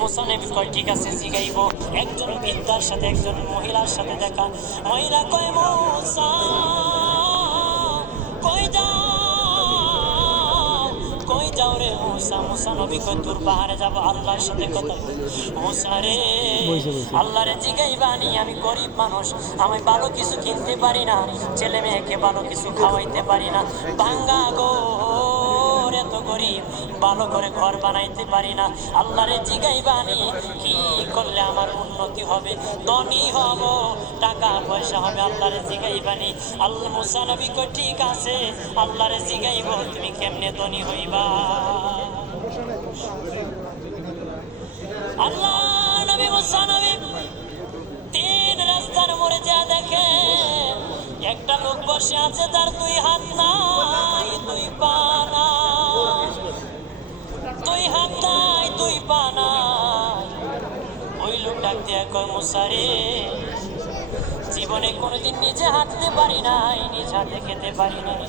মুসা নবী কয় ঠিক আছে জিগাইবো। একজন বৃদ্ধার সাথে একজন মহিলার সাথে দেখা। মহিলা কয় মুসা কই যাও, কই যাও রে মুসা? মুসা নবী কয় তোর পাহাড়ে যাব আল্লাহর সাথে কথা। মুসা রে আল্লাহরে জিগাইবানি, আমি গরিব মানুষ, আমি ভালো কিছু কিনতে পারি না, ছেলে মেয়েকে ভালো কিছু খাওয়াইতে পারি না, ভাঙ্গা গো এত গরিব, ভালো করে ঘর বানাইতে পারি না। আল্লাহরে জিগাইবানি কি করলে আমার উন্নতি হবে, ধনী হব, টাকা পয়সা হবে, আল্লাহরে জিগাইবানি। আল্লাহ মুসা নবী কয় ঠিক আছে আল্লাহরে জিগাইব তুমি কেমনে ধনী হইবা। আল্লাহ নবী মুসা নবী তিন রাস্তার মোড়ে যা দেখে একটা লোক বসে আছে, তার দুই হাত নাই দুই পা নাই, দুই হাত নাই দুই পা নাই। ওই লোক ডাক দিয়া কয় মুসা রে জীবনে কোনোদিন নিজে হাঁটতে পারি নাই, নিজ হাতে খেতে পারি নাই,